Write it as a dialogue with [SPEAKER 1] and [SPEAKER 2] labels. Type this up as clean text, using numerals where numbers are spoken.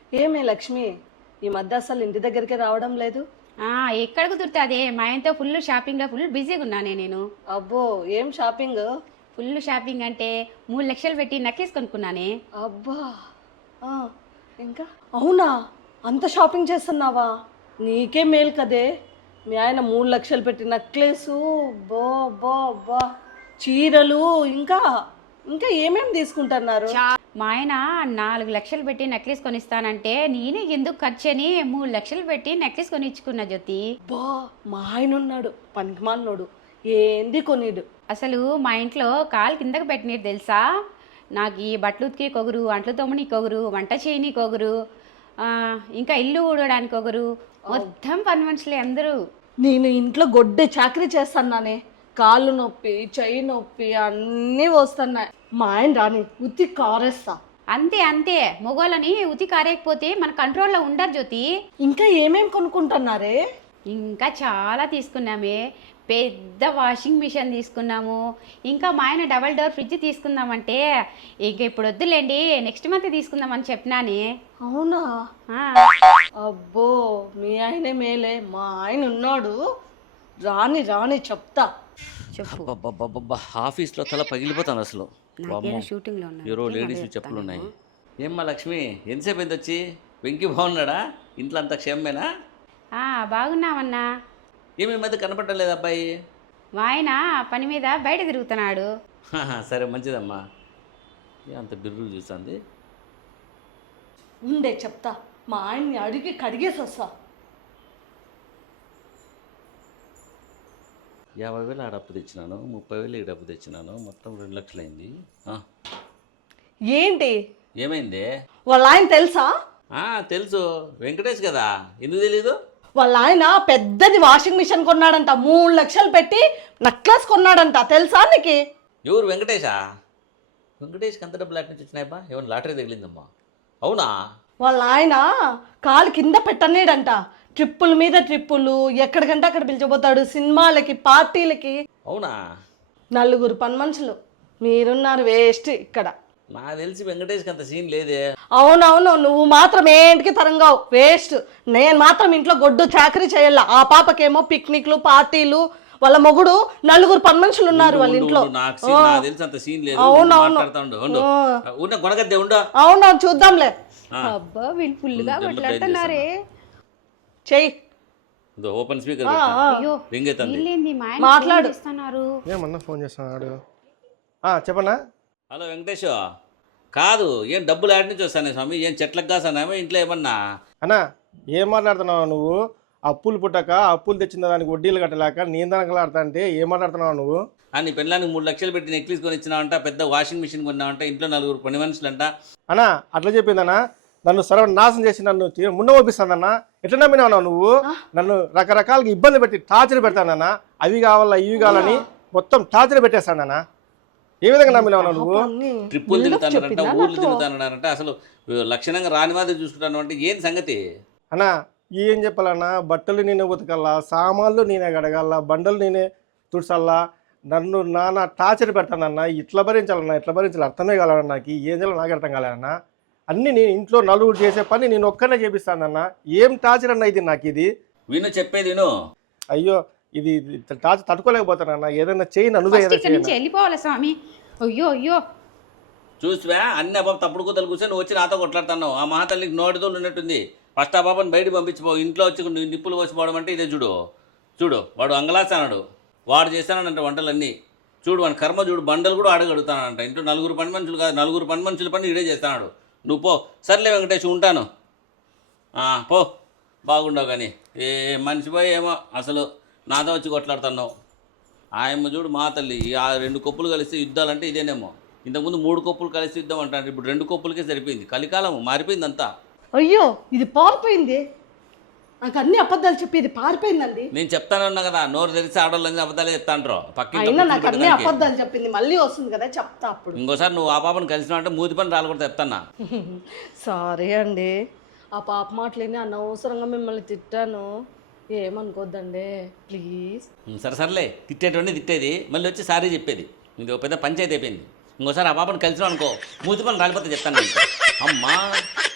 [SPEAKER 1] ఏమే లక్ష్మి, ఈ మధ్య అసలు ఇంటి దగ్గరికి రావడం లేదు.
[SPEAKER 2] ఎక్కడ కుదురుతుంది? మా ఆయనతో ఫుల్ షాపింగ్లో ఫుల్ బిజీగా ఉన్నానే నేను.
[SPEAKER 1] అబ్బో, ఏం షాపింగ్?
[SPEAKER 2] ఫుల్ షాపింగ్ అంటే 3 లక్షలు పెట్టి నక్కేసి కొనుక్కున్నానే.
[SPEAKER 1] అబ్బా, ఆ, ఇంకా అవునా? అంత షాపింగ్ చేస్తున్నావా? నీకే మేలు కదే. మీ ఆయన 3 లక్షలు పెట్టి నెక్లెసు, బో బో బా, చీరలు, ఇంకా ఇంకా ఏమేమి తీసుకుంటున్నారు?
[SPEAKER 2] మా ఆయన 4 లక్షలు పెట్టి నెక్లెస్ కొనిస్తానంటే నేనే ఎందుకు ఖర్చని 3 లక్షలు పెట్టి నెక్లెస్ కొనిచ్చుకున్నా జ్యోతి.
[SPEAKER 1] బా, మా ఆయన ఉన్నాడు పనికిమాలినోడు, ఏంది కొనిడు.
[SPEAKER 2] అసలు మా ఇంట్లో కాలు కిందకి పెట్టినది తెలుసా? నాకు ఈ బట్టలు ఉతికి కొగురు, అంట్లు తోమని కొగురు, వంట చేయని కొగురు, ఇంకా ఇల్లు ఊడడానికి కొగురు, మొత్తం పని మనుషులే అందరూ.
[SPEAKER 1] నేను ఇంట్లో గొడ్డె చాకరీ చేస్తున్నానే, కాళ్ళు నొప్పి, చెయ్యి నొప్పి అన్నీ వస్తున్నాయి. మా ఆయన రాని ఉత్తి కారేస్తా.
[SPEAKER 2] అంతే అంతే, మొగోళ్ళని ఉతి కారేయకపోతే మన కంట్రోల్లో ఉండరు జ్యోతి.
[SPEAKER 1] ఇంకా ఏమేం కొనుక్కుంటున్నారే?
[SPEAKER 2] ఇంకా చాలా తీసుకున్నామే. పెద్ద వాషింగ్ మిషన్ తీసుకున్నాము. ఇంకా మా ఆయన డబల్ డోర్ ఫ్రిడ్జ్ తీసుకుందామంటే ఇంక ఇప్పుడు వద్దులేండి, నెక్స్ట్ మంత్ తీసుకుందామని చెప్పినానే.
[SPEAKER 1] అవునా? అబ్బో, మీ ఆయనే మేలే. మా ఆయన ఉన్నాడు, రాని రాని చెప్తా.
[SPEAKER 3] చెప్పు. ఆఫీస్లో తల పగిలిపోతాను అసలు.
[SPEAKER 2] షూటింగ్లో
[SPEAKER 3] ఎవరో లేడీస్ చెప్పులు ఉన్నాయి. ఏమ్మా లక్ష్మి, ఎంతసేపు అయింది వచ్చి? వెంకీ బాగున్నాడా? ఇంట్లో అంతా క్షేమమేనా?
[SPEAKER 2] బాగున్నామన్నా.
[SPEAKER 3] ఏమి మధ్య కనపడలేదు అబ్బాయి?
[SPEAKER 2] మా ఆయన పని మీద బయట తిరుగుతున్నాడు.
[SPEAKER 3] సరే మంచిదమ్మా. అంత బిర్రు చూస్తుంది.
[SPEAKER 1] ఉండే చెప్తా, మా ఆయన్ని అడిగి కడిగేసి వస్తా.
[SPEAKER 3] 50,000 ఆడ అప్పు తెచ్చినాను, 30,000 ఈ డబ్బు తెచ్చినాను, మొత్తం 2 లక్షలు అయింది.
[SPEAKER 1] ఏంటి?
[SPEAKER 3] ఏమైంది?
[SPEAKER 1] వాళ్ళ ఆయన తెలుసా?
[SPEAKER 3] తెలుసు, వెంకటేష్ కదా, ఎందుకు తెలీదు?
[SPEAKER 1] వాళ్ళ ఆయన పెద్దది వాషింగ్ మిషన్ కొన్నాడంట, 3 లక్షలు పెట్టి నెక్లెస్ కొన్నాడంట, తెలుసా నీకు?
[SPEAKER 3] ఎవరు? వెంకటేషా? వెంకటేష్కి అంత డబ్బులు అటు నుంచి వచ్చినాయబ్బా? ఏమన్నా లాటరీ తగిలిందమ్మా? అవునా?
[SPEAKER 1] వాళ్ళ ఆయన కాలు కింద పెట్టనేడంట, ట్రిప్పుల మీద ట్రిప్పులు, ఎక్కడికంటే అక్కడ పిలిచిపోతాడు, సినిమాలకి, పార్టీలకి.
[SPEAKER 3] అవునా?
[SPEAKER 1] 4 పని మనుషులు, మీరున్నారు వేస్ట్ ఇక్కడ.
[SPEAKER 3] నాకు తెలిసి వెంకటేష్కి అంత సీన్ లేదే.
[SPEAKER 1] అవునవును, నువ్వు మాత్రం ఏంటికి తరంగావు, వేస్ట్. నేను మాత్రం ఇంట్లో గొడ్డు చాకరీ చేయాల. ఆ పాపకేమో పిక్నిక్లు, పార్టీలు, వాళ్ళ మొగుడు 4 పని మనుషులు ఉన్నారు వాళ్ళ ఇంట్లో. అవునవును, చూద్దాంలే.
[SPEAKER 2] అబ్బా, వీళ్ళు ఫుల్గా మాట్లాడుతున్నారే.
[SPEAKER 1] చెయ్యి
[SPEAKER 3] ఓపెన్ స్పీకర్.
[SPEAKER 1] మాట్లాడు.
[SPEAKER 4] ఏమన్నా ఫోన్ చేస్తున్నాడు? చెప్పన్నా.
[SPEAKER 3] హలో వెంకటేష్. కాదు, ఏం డబ్బులు ఆడి నుంచి వస్తానే స్వామి? ఏం చెట్లకు కాసానేమో ఇంట్లో ఏమన్నా?
[SPEAKER 4] అన్నా, ఏం మాట్లాడుతున్నావు నువ్వు? అప్పులు పుట్టక అప్పులు తెచ్చిన దానికి వడ్డీలు కట్టలేక నీందనకలాడుతా అంటే ఏం మాట్లాడుతున్నావు నువ్వు?
[SPEAKER 3] నీ పెళ్ళానికి 3 లక్షలు పెట్టి నెక్లెస్ కొని ఇచ్చినావంట, పెద్ద వాషింగ్ మిషన్ కొన్నావంట, ఇంట్లో 4 పని మనుషులంట.
[SPEAKER 4] అన్నా అట్లా చెప్పిందన్నా, నన్ను సర్వనాశనం చేసి నన్ను మున్న పంపిస్తానన్నా. ఎట్లా నమ్మినావు నువ్వు? నన్ను రకరకాలుగా ఇబ్బంది పెట్టి టార్చర్ పెడతానన్నా. అవి కావాలా ఇవి కావాలని మొత్తం టార్చర్ పెట్టేస్తానన్నా. ఏ విధంగా నమ్మినావు నువ్వు?
[SPEAKER 3] ట్రిప్పులు తిరుగుతానంట, ఊర్లు తిరుగుతానంట, అసలు లక్షణంగా రాని మాదిరి చూసుకుంటాను అంటే ఏం సంగతి?
[SPEAKER 4] అన్నా ఏం చెప్పాలన్నా, బట్టలు నేనే ఉతకల్లా, సామాన్లు నేనే కడగల్లా, బండలు నేనే తుడిసల్లా. నన్ను నాన్న టార్చర్ పెడతానన్నా. ఇట్లా భరించాలన్నా, ఎట్లా భరించాలి అర్థమే కాలేదన్నా. నాకు ఏం చేయాలో నాకు అర్థం కాలేదన్నా. అన్నీ నేను ఇంట్లో నలుగురు చేసే పని నేను ఒక్కనే చేపిస్తానన్నా. ఏం టార్చర్ అన్నా ఇది నాకు? ఇది
[SPEAKER 3] విను, చెప్పేది విను.
[SPEAKER 4] అయ్యో, ఇది టార్చర్ తట్టుకోలేకపోతానన్నా. ఏదైనా చేయి, నన్ను
[SPEAKER 2] వెళ్ళిపోవాలి స్వామి. అయ్యో అయ్యో,
[SPEAKER 3] చూసివా అన్ని అబ్బాబు తప్పుడు కూతలు కూర్చొని నువ్వు వచ్చి నాతో కొట్లాడుతున్నావు. ఆ మహాతల్లికి నోటితో ఉన్నట్టుంది. ఫస్ట్ ఆ బాబాని బయట పంపించిపో. ఇంట్లో వచ్చి నిప్పులు పోసిపోవడం అంటే ఇదే. చూడు చూడు, వాడు అంగలాసానాడు, వాడు చేస్తానంట వంటలన్నీ. చూడు వాడి కర్మ చూడు, బండలు కూడా అడగడుగుతానంట. ఇంట్లో 4 పని మనుషులు కాదు, 4 పని మనుషుల పని ఇడే చేస్తాడు. నువ్వు పో. సర్లే వెంకటేష్, ఉంటాను. పో, బాగుండవు కానీ ఏ మనిషి పోయి ఏమో అసలు నాతో వచ్చి కొట్లాడుతున్నావు. ఆయమ్మ చూడు మా తల్లి, ఆ 2 కొప్పులు కలిసి యుద్ధాలంటే ఇదేనేమో. ఇంతకుముందు 3 కొప్పులు కలిసి యుద్ధం అంటారు, ఇప్పుడు 2 కొప్పులకే సరిపోయింది. కలికాలం మారిపోయింది అంతా.
[SPEAKER 1] అయ్యో, ఇది పారిపోయింది. నాకు అన్ని అబద్ధాలు చెప్పి ఇది పారిపోయిందండి.
[SPEAKER 3] నేను చెప్తానన్నా కదా, నోరు తెరిచి ఆడవాళ్ళని అబద్ధాలే చెప్తాండ్రో.
[SPEAKER 1] అయినా నాకు అన్ని అబద్ధాలు చెప్పింది, మళ్ళీ వస్తుంది కదా చెప్తా అప్పుడు.
[SPEAKER 3] ఇంకోసారి నువ్వు ఆ పాపను కలిసినావు అంటే మూతి పని రాలు కూడా చెప్తానా.
[SPEAKER 1] సారీ అండి, ఆ పాప మాటలేని అనవసరంగా మిమ్మల్ని తిట్టాను, ఏమనుకోద్దండి ప్లీజ్.
[SPEAKER 3] సరే తిట్టేటువంటి తిట్టేది, మళ్ళీ వచ్చి సారీ చెప్పేది. ఇది ఒక పెద్ద పంచాయతీ అయిపోయింది. ఇంకోసారి ఆ పాపను కలిసినావు అనుకో, మూతి పని రాలిపోతే చెప్తాను. అమ్మా